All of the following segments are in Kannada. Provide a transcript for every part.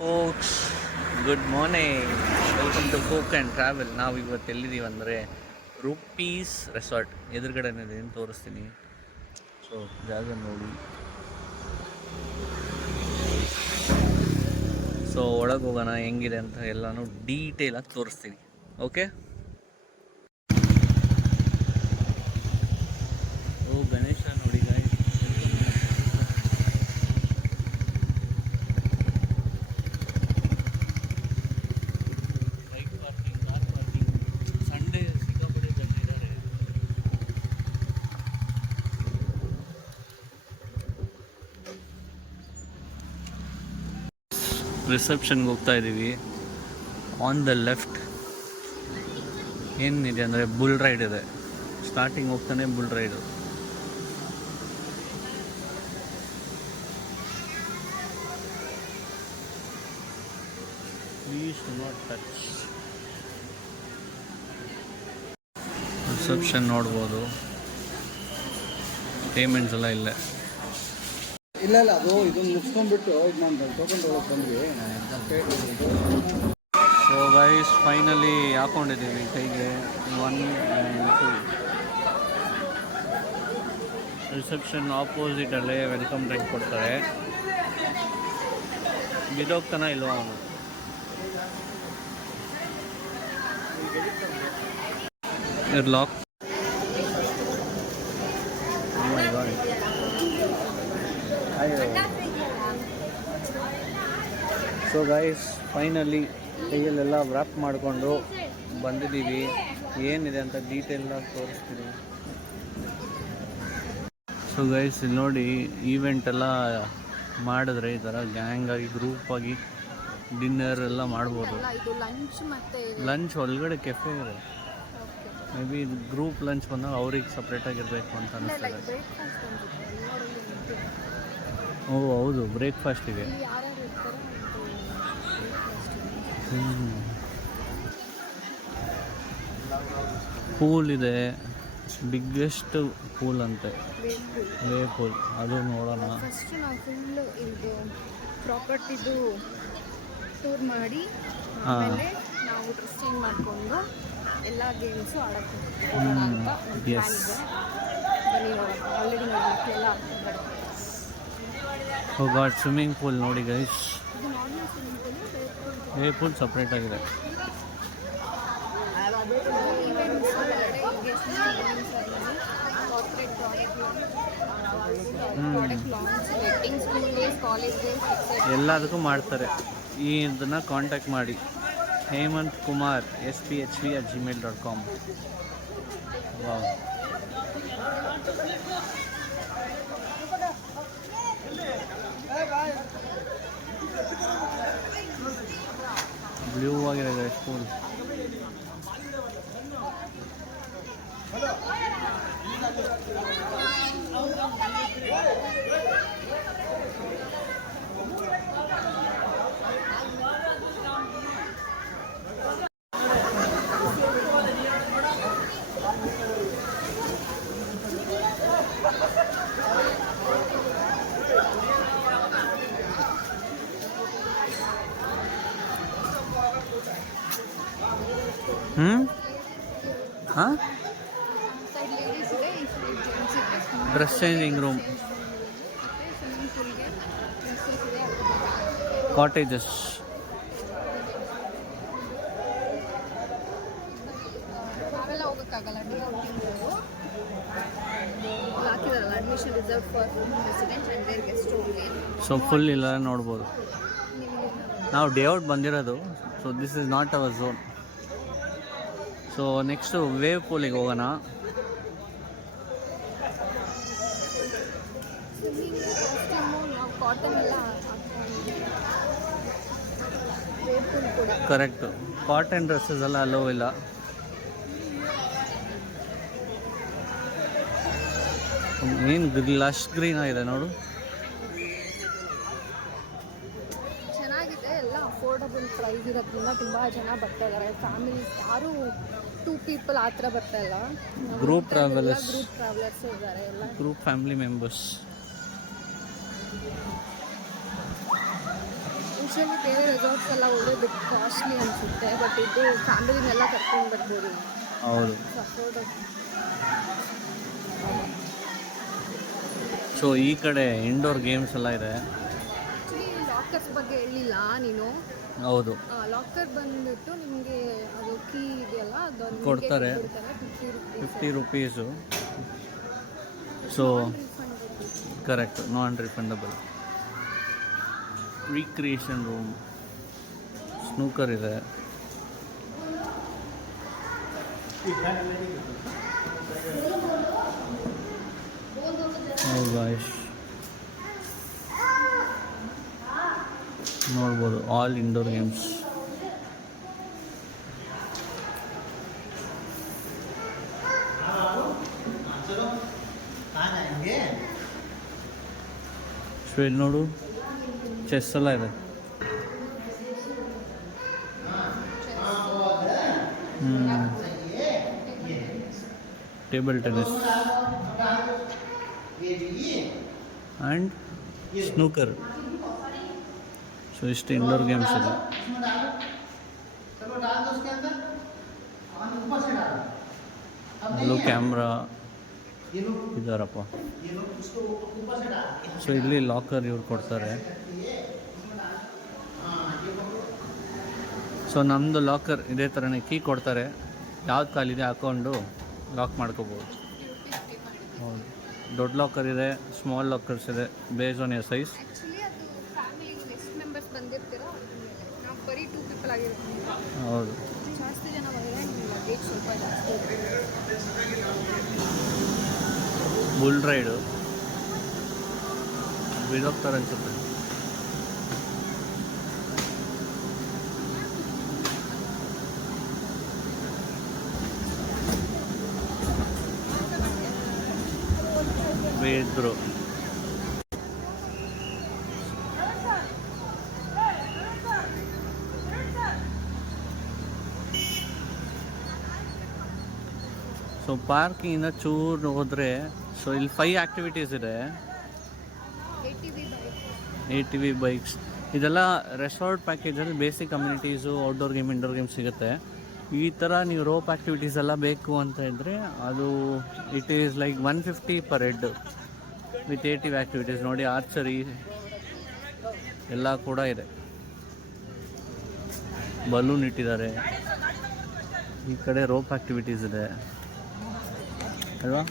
Forks, good morning. Welcome to folk and travel. ನಾವು ಇವತ್ತು ಎಲ್ಲಿದ್ದೀವಿ ಅಂದರೆ ರೂಪೀಸ್ ರೆಸಾರ್ಟ್ ಎದುರುಗಡೆನೇ ಏನು ತೋರಿಸ್ತೀನಿ. ಸೊ ಜಾಗ ನೋಡಿ. ಸೊ ಒಳಗೆ ಹೋಗೋಣ, ಹೆಂಗಿದೆ ಅಂತ ಎಲ್ಲನೂ ಡೀಟೇಲಾಗಿ ತೋರಿಸ್ತೀನಿ. ಓಕೆ. ಓ ಗಣೇಶ ನೋಡಿ guys. Bike parking, car parking. Sunday ಸಿಕ್ಕಾಪಟ್ಟೆ ಜನ ಇದ್ದಾರೆ. ರಿಸೆಪ್ಷನ್ಗೆ ಹೋಗ್ತಾ ಇದ್ದೀವಿ. ಆನ್ ದ ಲೆಫ್ಟ್ ಏನಿದೆ ಅಂದರೆ ಬುಲ್ ರೈಡ್ ಇದೆ. ಸ್ಟಾರ್ಟಿಂಗ್ ಹೋಗ್ತಾನೆ bull raid. Please do not touch. Reception ನೋಡ್ಬೋದು. ಪೇಮೆಂಟ್ಸ್ ಎಲ್ಲ ಇಲ್ಲೇ. ಇಲ್ಲ ಅದು ಇದನ್ನು ಮುಗಿಸ್ಕೊಂಡ್ಬಿಟ್ಟು ಇದು ನಾನು ತೊಗೊಂಡು ಹೋಗಕ್ಕೆ ಬಂದ್ವಿ. ಸೊ ಗೈಸ್ ಫೈನಲಿ ಹಾಕೊಂಡಿದ್ದೀವಿ ಕೈಗೆ 1 and 2. ರಿಸೆಪ್ಷನ್ ಆಪೋಸಿಟಲ್ಲೇ ವೆಲ್ಕಮ್ ಡ್ರಿಂಕ್ ಕೊಡ್ತಾರೆ. ಬಿದೋಗ್ತಾನ ಇಲ್ವ ಅವನು. ಲಾಕ್. ಸೊ ಗೈಸ್ ಫೈನಲಿ ಕೈಯಲ್ಲೆಲ್ಲ ವ್ರಾಪ್ ಮಾಡಿಕೊಂಡು ಬಂದಿದ್ದೀವಿ. ಏನಿದೆ ಅಂತ ಡೀಟೇಲಾಗಿ ತೋರಿಸ್ತೀನಿ. ಸೊ ಗೈಸ್ ಇಲ್ಲಿ ನೋಡಿ, ಈವೆಂಟ್ ಎಲ್ಲ ಮಾಡಿದ್ರೆ ಈ ಥರ ಗ್ಯಾಂಗಾಗಿ ಗ್ರೂಪಾಗಿ ಡಿನ್ನರ್ ಎಲ್ಲ ಮಾಡ್ಬೋದು. ಲಂಚ್ ಒಳಗಡೆ ಕೆಫೆ ಇದೆ. ಮೇ ಬಿ ಗ್ರೂಪ್ ಲಂಚ್ ಬಂದಾಗ ಅವ್ರಿಗೆ ಸಪ್ರೇಟಾಗಿರಬೇಕು ಅಂತ ಅನಿಸ್ತದೆ. ಓ ಹೌದು, ಬ್ರೇಕ್ಫಾಸ್ಟಿಗೆ. ಪೂಲ್ ಇದೆ, ಬಿಗ್ಗೆಸ್ಟ್ ಪೂಲ್ ಅಂತೆ, ವೇ ಪೂಲ್. ಅದು ನೋಡೋಣ. ಫಸ್ಟ್ ನಾವು ಫುಲ್ ಇದು ಪ್ರಾಪರ್ಟಿದು ಟೂರ್ ಮಾಡಿ ಆಮೇಲೆ ನಾವು ಡ್ರೆಸ್ ಚೇಂಜ್ ಮಾಡಿಕೊಂಡು ಎಲ್ಲ ಗೇಮ್ಸು ಆಡೋಕ್ಕೆ ಹೋಗೋಣ ಅಂತ ಪ್ಲಾನ್ ಇದೆ. ಬನ್ನಿ ನೋಡೋಣ. ಆಲ್ರೆಡಿ ನಮ್ಮ ಮಕ್ಕಳೆಲ್ಲ ಆಡ್ತಿದ್ದಾರೆ. ಓ ಗಾಡ್, ಸ್ವಿಮ್ಮಿಂಗ್ ಪೂಲ್ ನೋಡಿ ಗೈಸ್. ಇದು normal swimming pool, wave pool separate ಆಗಿದೆ. ಈವೆಂಟ್ಸ್ ಒಳಗಡೆ corporate product launch, wedding, school days, college days, ಎಲ್ಲದಕ್ಕೂ ಮಾಡ್ತಾರೆ. ಇದನ್ನು ಕಾಂಟ್ಯಾಕ್ಟ್ ಮಾಡಿ Hemanth Kumar SPHV@gmail.com. Wow. Blue ಆಗಿದೆ ಸ್ಕೂಲ್. ಹಾಂ, ಸೈಡ್ ಲೇಡೀಸ್ ಇದೆ, ಈ ಸೈಡ್ ಜೆಂಟ್ಸ್ ಇದೆ. ಡ್ರೆಸ್ ಚೇಂಜಿಂಗ್ ರೂಮ್, ಸ್ವಿಮ್ಮಿಂಗ್ ಪೂಲ್ಗೆ ಡ್ರೆಸ್ಸಸ್ ಇದೆ. ಕಾಟೇಜಸ್. ನಾವೆಲ್ಲ ಹೋಗೋಕ್ಕಾಗಲ್ಲ. ಡೇ ಔಟಿಂಗ್ ಹಾಕಿದಾರಲ್ಲ, admission reserve for residents and their guest only. So full ಇಲ್ಲ ನೋಡ್ಬೋದು. ನಾವು ಡೇ ಔಟ್ ಬಂದಿರೋದು. So this is not our zone. So next wave ಪೂಲಿಗೆ ಹೋಗೋಣ. ಸ್ವಿಮ್ಮಿಂಗ್ ಕಾಸ್ಟ್ಯೂಮು ನಾವು ಕಾಟನ್ ಎಲ್ಲ ವೇವ್ ಪೂಲ್ ಕೂಡ. ಕರೆಕ್ಟು. ಕಾಟನ್ ಡ್ರೆಸ್ಸಸ್ ಎಲ್ಲ ಅಲೋ ಇಲ್ಲ. ಏನು ಲಶ್ ಗ್ರೀನ್ ಆಗಿದೆ ನೋಡು. ಚೆನ್ನಾಗಿದೆ. ಎಲ್ಲ ಅಫೋರ್ಡಬಲ್ ಪ್ರೈಸ್ ಇರೋದ್ರಿಂದ ತುಂಬ ಜನ ಬರ್ತಾ ಇದ್ದಾರೆ. ಫ್ಯಾಮಿಲೀಸ್ ಯಾರು 2 people ಆ ಥರ ಬರ್ತಾ ಇಲ್ಲ. ಗ್ರೂಪ್ ಟ್ರಾವೆಲರ್ಸ್ ಇದ್ದಾರೆ, ಎಲ್ಲ ಗ್ರೂಪ್ ಫ್ಯಾಮಿಲಿ ಮೆಂಬರ್ಸ್. ಆ್ಯಕ್ಚುಲಿ ಬೇರೆ ರೆಸಾರ್ಟ್ಸ್ ಎಲ್ಲ ಹೋಗೋದು ಕಾಸ್ಟ್ಲಿ ಅನಿಸುತ್ತೆ, ಬಟ್ ಇದು ಫ್ಯಾಮಿಲಿನೆಲ್ಲ ಕರ್ಕೊಂಡು ಬರ್ಬೋದು. ಹೌದು. ಅಫೋರ್ಡಬಲ್. ಸೊ ಈ ಕಡೆ ಇಂಡೋರ್ ಗೇಮ್ಸ್ ಎಲ್ಲ ಇದೆ. ಆ್ಯಕ್ಚುಲಿ ಲಾಕರ್ಸ್ ಬಗ್ಗೆ ಹೇಳಿಲ್ಲ ನೀನು. ಹೌದು, ಲಾಕರ್ ಬಂದುಬಿಟ್ಟು ನಿಮಗೆ ಅದು ಕೀ ಇದೆಯಲ್ಲ ಅದನ್ನು ಕೊಡ್ತಾರೆ. 50 ರೂಪೀಸು. ಸೊ ಕರೆಕ್ಟ್, ನಾನ್ ರಿಫಂಡಬಲ್. ರೀಕ್ರಿಯೇಷನ್ ರೂಮ್, ಸ್ನೂಕರ್ ಇದೆ. ನೋಡ್ಬೋದು ಆಲ್ ಇಂಡೋರ್ ಗೇಮ್ಸ್. ಸೊ ಇಲ್ಲಿ ನೋಡು, ಚೆಸ್ ಎಲ್ಲ ಇದೆ. Table tennis and snooker. So ಇಷ್ಟು ಇಂಡೋರ್ ಗೇಮ್ಸ್ ಇದೆ. ಅಲ್ಲೂ ಕ್ಯಾಮ್ರಾ ಇದ್ದಾರಪ್ಪ. ಸೊ ಇಲ್ಲಿ ಲಾಕರ್ ಇವ್ರು ಕೊಡ್ತಾರೆ. ಸೊ ನಮ್ಮದು ಲಾಕರ್ ಇದೇ ಥರನೇ ಕೀ ಕೊಡ್ತಾರೆ, ಯಾವ್ದು ಕಾಲಿದೆ ಹಾಕ್ಕೊಂಡು ಲಾಕ್ ಮಾಡ್ಕೋಬೋದು. ಹೌದು, ದೊಡ್ಡ ಲಾಕರ್ ಇದೆ, ಸ್ಮಾಲ್ ಲಾಕರ್ಸ್ ಇದೆ, base on your size. Actually ಅದು ಫ್ಯಾಮಿಲಿಗೆ ಎಷ್ಟು ಮೆಂಬರ್ಸ್ ಬಂದಿರ್ತೀರೋ ನಾವು ಬರೀ 2 ಪೀಪಲ್ ಆಗಿರ್ತೀವಿ. ಹೌದು, ಜಾಸ್ತಿ ಜನ ಬಂದರೆ ಲಗೇಜ್ ಸ್ವಲ್ಪ ಜಾಸ್ತಿ ಇರುತ್ತೆ. ಬುಲ್ ರೈಡು ಬಿದೋಗ್ತಾರೆ ಅನ್ಸುತ್ತೆ. ಬೇದ್ರು ಸೊ ಪಾರ್ಕಿಂಗಿಂದ ಚೂರು ಹೋದರೆ, ಸೊ ಇಲ್ಲಿ 5 ಆ್ಯಕ್ಟಿವಿಟೀಸ್ ಇದೆ. ATV ಬೈಕ್ಸ್ ಇದೆಲ್ಲ ರೆಸಾರ್ಟ್ ಪ್ಯಾಕೇಜಲ್ಲಿ basic communities, outdoor game, indoor game ಸಿಗುತ್ತೆ. ಈ ಥರ ನೀವು ರೋಪ್ ಆ್ಯಕ್ಟಿವಿಟೀಸ್ ಎಲ್ಲ ಬೇಕು ಅಂತ ಇದ್ದರೆ ಅದು it is like 150 per head with ATV activities. ನೋಡಿ, ಆರ್ಚರಿ ಎಲ್ಲ ಕೂಡ ಇದೆ. ಬಲೂನ್ ಇಟ್ಟಿದ್ದಾರೆ. ಈ ಕಡೆ ರೋಪ್ ಆ್ಯಕ್ಟಿವಿಟೀಸ್ ಇದೆ ಅಲ್ವಾ?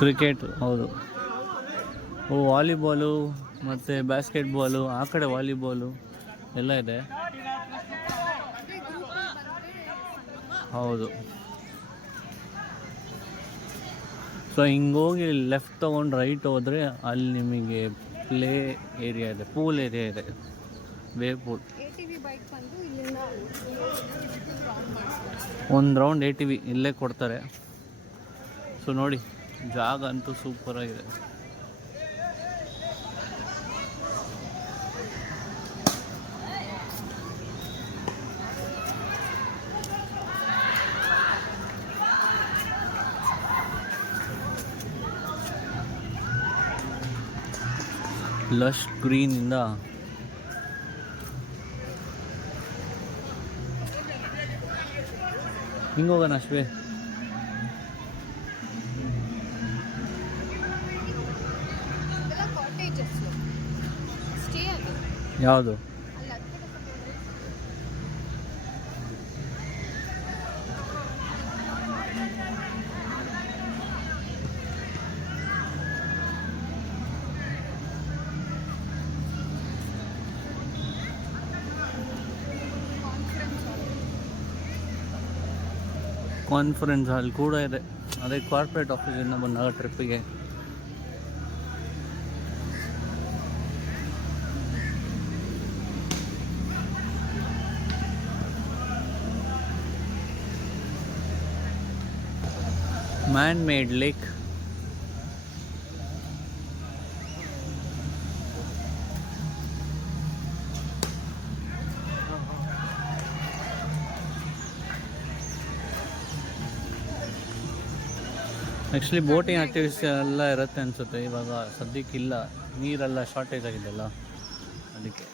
ಕ್ರಿಕೆಟ್, ಹೌದು. ವಾಲಿಬಾಲು ಮತ್ತು ಬ್ಯಾಸ್ಕೆಟ್ಬಾಲು, ಆ ಕಡೆ ವಾಲಿಬಾಲು ಎಲ್ಲ ಇದೆ. ಹೌದು. ಸೊ ಹಿಂಗೋಗಿ ಲೆಫ್ಟ್ ತೊಗೊಂಡು ರೈಟ್ ಹೋದರೆ ಅಲ್ಲಿ ನಿಮಗೆ ಪ್ಲೇ ಏರಿಯಾ ಇದೆ, ಪೂಲ್ ಏರಿಯಾ ಇದೆ, ವೇವ್ ಪೂಲ್. ATV ಬೈಕ್ ಬಂದು ಇಲ್ಲಿಂದ ಒಂದು ರೌಂಡ್ ATV ಇಲ್ಲೇ ಕೊಡ್ತಾರೆ. ಸೊ ನೋಡಿ, ಜಾಗ ಅಂತೂ ಸೂಪರಾಗಿದೆ. ಲಶ್ ಗ್ರೀನಿಂದ ಹಿಂಗೋಗೋಣ ಅಶ್ವೇ. ಯಾವುದು? ಕಾನ್ಫರೆನ್ಸ್ ಹಾಲ್ ಕೂಡ ಇದೆ. ಅದೇ ಕಾರ್ಪೊರೇಟ್ ಆಫೀಸಿಂದ ಬಂದಾಗ ಟ್ರಿಪ್ಪಿಗೆ. Man made lake. Actually boating activities ಎಲ್ಲ ಇರುತ್ತೆ ಅನಿಸುತ್ತೆ. ಇವಾಗ ಸದ್ಯಕ್ಕಿಲ್ಲ, ನೀರೆಲ್ಲ ಶಾರ್ಟೇಜ್ ಆಗಿದೆಲ್ಲ ಅದಕ್ಕೆ.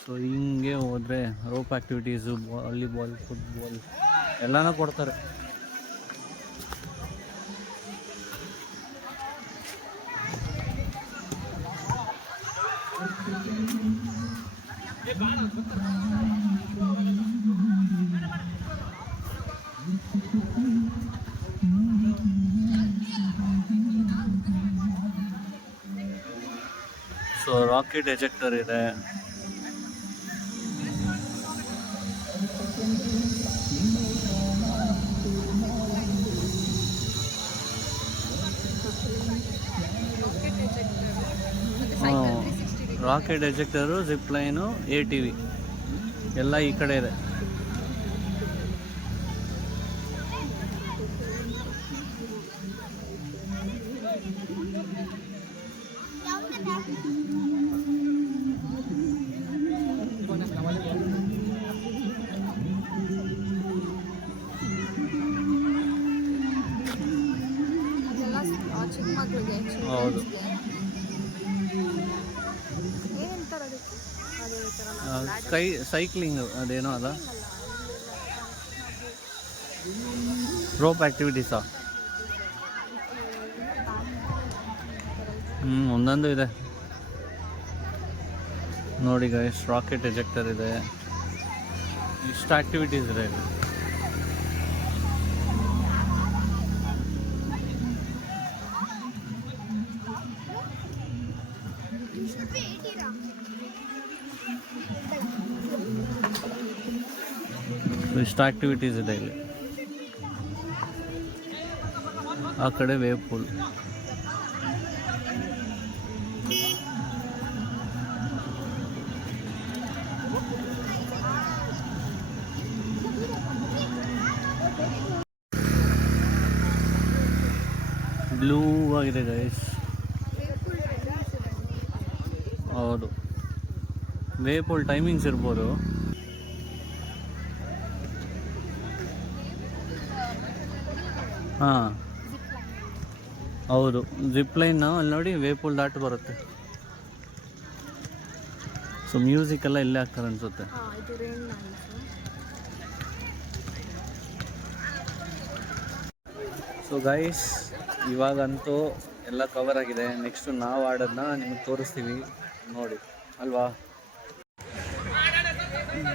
ಸೊ ಹಿಂಗೆ ಹೋದರೆ ರೋಪ್ ಆ್ಯಕ್ಟಿವಿಟೀಸು, ವಾಲಿಬಾಲ್, ಫುಟ್ಬಾಲ್ ಎಲ್ಲನೂ ಕೊಡ್ತಾರೆ. ಸೊ ರಾಕೆಟ್ ಎಜೆಕ್ಟರ್ ಇದೆ. ರಾಕೆಟ್ ಎಜೆಕ್ಟರು, ಜಿಪ್ ಲೈನು, ATV ಎಲ್ಲ ಈ ಕಡೆ ಇದೆ. ಹೌದು, ಸೈಕ್ಲಿಂಗ್ ಅದೇನೋ ಅದ, ರೋಪ್ ಆ್ಯಕ್ಟಿವಿಟೀಸಾ? ಒಂದೊಂದು ಇದೆ ನೋಡಿ ಗೈಸ್. ರಾಕೆಟ್ ಎಜೆಕ್ಟರ್ ಇದೆ, ಇಷ್ಟು ಆ್ಯಕ್ಟಿವಿಟೀಸ್ ಇದೆ ಇಲ್ಲಿ. ಇಷ್ಟು ಆ್ಯಕ್ಟಿವಿಟೀಸ್ ಇದೆ ಇಲ್ಲಿ. ಆ ಕಡೆ ವೇವ್ ಪೂಲ್. ಬ್ಲೂ ಆಗಿದೆ ಗೈಸ್. ಹೌದು, ವೇವ್ ಪೂಲ್ ಟೈಮಿಂಗ್ಸ್ ಇರ್ಬೋದು. ಹಾಂ ಹೌದು, ಜಿಪ್ ಲೈನ್ ಅಲ್ಲಿ ನೋಡಿ ವೇವ್ ಪೂಲ್ ದಾಟು ಬರುತ್ತೆ. ಸೊ ಮ್ಯೂಸಿಕ್ ಎಲ್ಲ ಇಲ್ಲೇ ಆಗ್ತಾರೆ ಅನಿಸುತ್ತೆ. ಸೊ ಗೈಸ್, ಇವಾಗಂತೂ ಎಲ್ಲ ಕವರ್ ಆಗಿದೆ. ನೆಕ್ಸ್ಟು ನಾವು ಆಡೋದನ್ನ ನಿಮಗೆ ತೋರಿಸ್ತೀವಿ ನೋಡಿ, ಅಲ್ವಾ?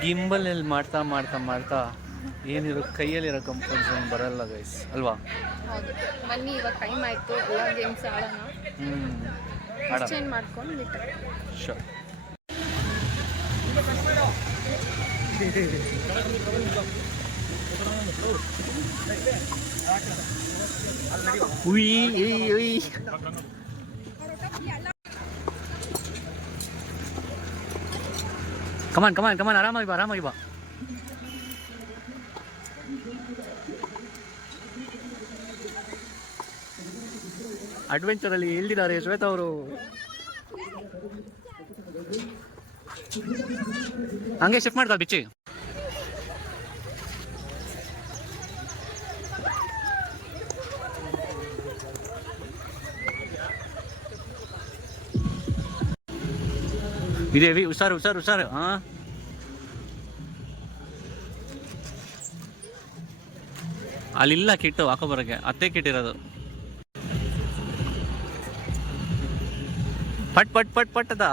ಗಿಂಬಲಲ್ಲಿ ಮಾಡ್ತಾ ಮಾಡ್ತಾ ಮಾಡ್ತಾ ಏನಿರೋ ಕೈಯಲ್ಲಿರೋ ಕಂಫರ್ಟ್ ಝೋನ್ ಬರಲ್ಲ ಗೈಸ್, ಅಲ್ವಾ? ಹೌದು, ಬನ್ನಿ ಇವಾಗ ಟೈಮ್ ಆಯಿತು, ಎಲ್ಲ ಗೇಮ್ಸ್ ಆಡೋಣ. ಚೇಂಜ್ ಮಾಡ್ಕೊಂಡು ಬಿಟ್ಟು ಶೋರ್. ಕಮಾನ್ ಕಮಾನ್ ಕಮಾನ್, ಆರಾಮಾಗಿ ಬಾ, ಆರಾಮಾಗಿ ಬಾ. ಅಡ್ವೆಂಚರಲ್ಲಿ ಇಲ್ದಿದ್ದಾರೆ ಶ್ವೇತಾ ಅವರು. ಹಂಗೆ ಶಿಫ್ಟ್ ಮಾಡ್ಕೊ ಬಿಚ್ಚಿ. ಇದೇವಿ, ಹುಷಾರು ಹುಷಾರು ಹುಷಾರು. ಹಾಂ, ಅಲ್ಲಿಲ್ಲ ಕಿಟ್ಟು ಹಾಕೋಬರೋಕ್ಕೆ, ಅತ್ತೆ ಕಿಟ್ಟಿರೋದು. ಪಟ್ ಪಟ್ ಪಟ್ ಪಟ್ ಅದ.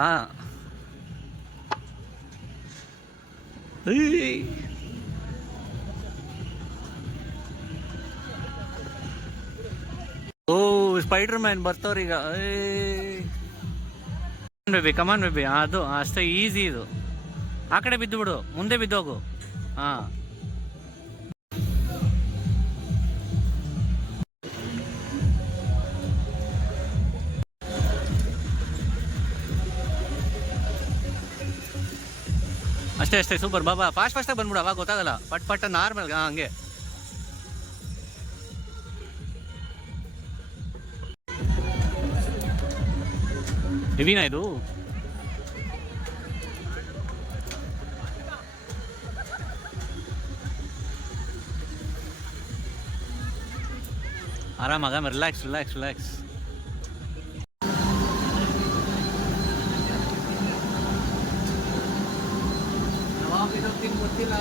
ಓ, ಸ್ಪೈಡರ್ ಮ್ಯಾನ್ ಬರ್ತವ್ರೀಗ. Baby, come on baby. ಅದು ಅಷ್ಟೇ ಈಸಿ ಇದು. ಆ ಕಡೆ ಬಿದ್ದು ಬಿಡು, ಮುಂದೆ ಬಿದ್ದೋಗು. ಹಾಂ, ಅಷ್ಟೇ ಅಷ್ಟೇ, ಸೂಪರ್. ಬಾಬಾ ಫಾಸ್ಟ್ ಫಾಸ್ಟಾಗಿ ಬಂದ್ಬಿಡು, ಅವಾಗ ಗೊತ್ತಾಗಲ್ಲ. ಪಟ್ ಪಟ್ ನಾರ್ಮಲ್. ಹಂಗೆ ಹೆವಿನಾ ಇದು? ಆರಾಮ ರಿಲ್ಯಾಕ್ಸ್ ರಿಲ್ಯಾಕ್ಸ್ ರಿಲ್ಯಾಕ್ಸ್. ಗೊತ್ತಿಲ್ಲ.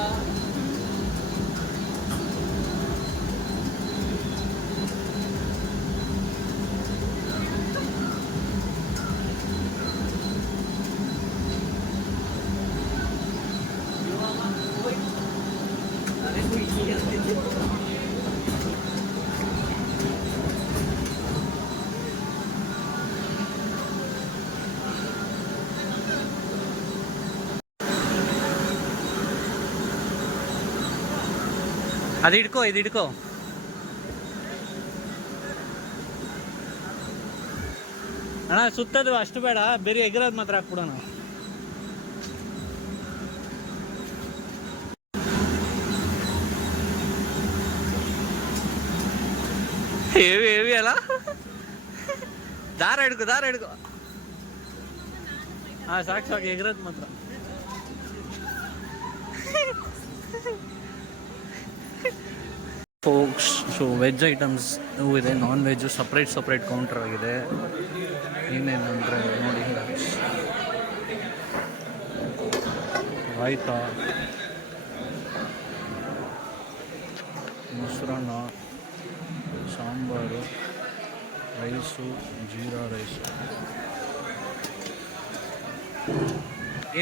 ಅದು ಹಿಡ್ಕೋ, ಇದು ಹಿಡ್ಕೋ. ಅಣ್ಣ ಸುತ್ತದು ಅಷ್ಟು ಬೇಡ, ಬೇರೆ ಎಗರೋದು ಮಾತ್ರ ಹಾಕ್ಬಿಡೋಣ. ಹೇವಿ ಹೇವಿ ಅಲ್ಲ. ದಾರ ಹಿಡ್ಕೋ. ಹಾಂ ಸಾಕು ಎಗರೋದು ಮಾತ್ರ. ಫೋಕ್ಸ್. ಸೊ ವೆಜ್ ಐಟಮ್ಸ್ ಇದೆ, ನಾನ್ ವೆಜ್ಜು ಸಪ್ರೇಟ್ ಕೌಂಟರ್ ಆಗಿದೆ. ಏನೇನಂದರೆ ನೋಡಿ, ರಾಯ್ತ, ಮೊಸರನ್ನ, ಸಾಂಬಾರು, ರೈಸು, ಜೀರಾ ರೈಸು.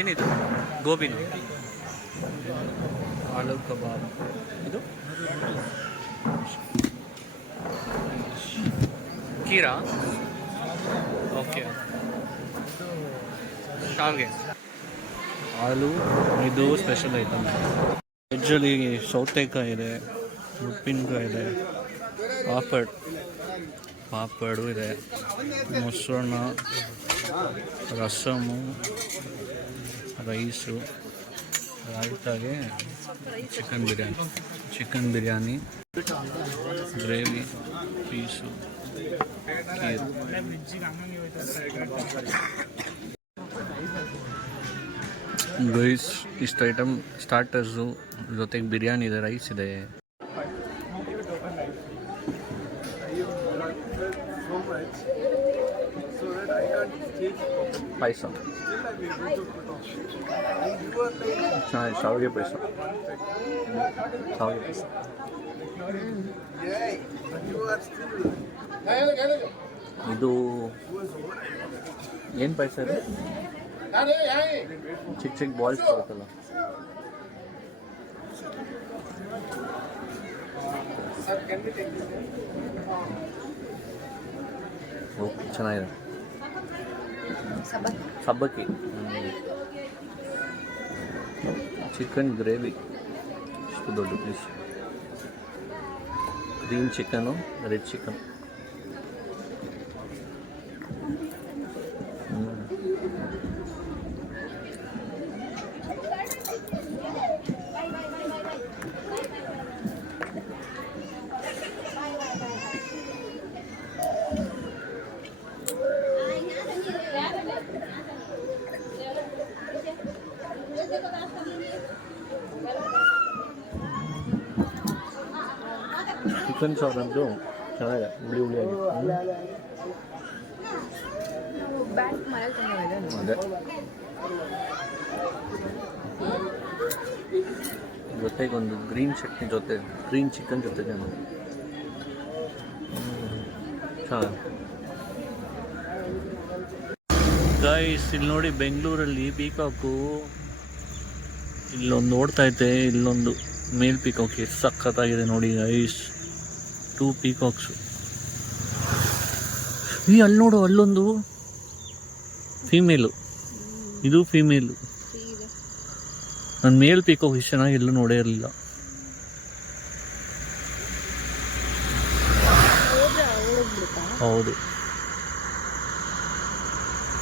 ಏನಿದು? ಗೋಬಿನ, ಆಲೂ ಕಬಾಬ್. ಇದು ಕೀರಾ. ಓಕೆ, ಶಾವ್ಗೆ, ಆಲೂ. ಇದು ಸ್ಪೆಷಲ್ ಐಟಮ್. ವೆಜ್ಜಲ್ಲಿ ಸೌತೆಕಾಯಿ ಇದೆ, ಉಪ್ಪಿನಕಾಯಿ ಇದೆ, ಪಾಪಡು ಇದೆ, ಮೊಸರನ್ನ, ರಸಮು, ರೈಸು, ರಾಯ್ತಾಗೆ chicken biryani, gravy, piece, kheer. Guys, ಇಷ್ಟು ಐಟಮ್ ಸ್ಟಾರ್ಟರ್ಸು, ಜೊತೆಗೆ ಬಿರಿಯಾನಿ ಇದೆ, ರೈಸ್ ಇದೆ. ಪಾಯಸ ಚೆನ್ನಾಗಿ, ಶಾವಿಗೆ ಪಾಯಸ. ಇದು ಏನು ಪಾಯಸ ಇದೆ? ಚಿಕ್ಕ ಬಾಲ್ಸ್ ಬರುತ್ತಲ್ಲ. ಓಕೆ, ಚೆನ್ನಾಗಿದೆ. ಸಬ್ಬಕ್ಕಿ, ಚಿಕನ್ ಗ್ರೇವಿ, ಇಷ್ಟು ದೊಡ್ಡ piece, green chicken, red chicken. Chicken ಸಾರು ಅಂತೂ ಚೆನ್ನಾಗಿದೆ, ಹುಳಿಯಾಗಿ. ಅದೇ ಜೊತೆಗೊಂದು ಗ್ರೀನ್ ಚಟ್ನಿ ಜೊತೆ, ಗ್ರೀನ್ ಚಿಕನ್ ಜೊತೆಗೆ ಚೆನ್ನಾಗಿ. ಗೈಸ್, ಇಲ್ಲಿ ನೋಡಿ, ಬೆಂಗಳೂರಲ್ಲಿ ಪೀಕಾಕು ಇಲ್ಲೊಂದು ಓಡ್ತಾ ಐತೆ, ಇಲ್ಲೊಂದು ಮೇಲ್ ಪೀಕಾಕ್ ಎಷ್ಟು ಸಖತ್ತಾಗಿದೆ ನೋಡಿ ಗೈಸ್. 2 ಪೀಕಾಕ್ಸು. ಅಲ್ಲಿ ನೋಡು, ಅಲ್ಲೊಂದು ಫೀಮೇಲು, ಇದು ಫೀಮೇಲು. ನಾನು ಮೇಲ್ ಪೀಕಾಕ್ ಇಷ್ಟು ಚೆನ್ನಾಗಿ ಎಲ್ಲೂ ನೋಡೇ ಇರಲಿಲ್ಲ. ಹೌದು.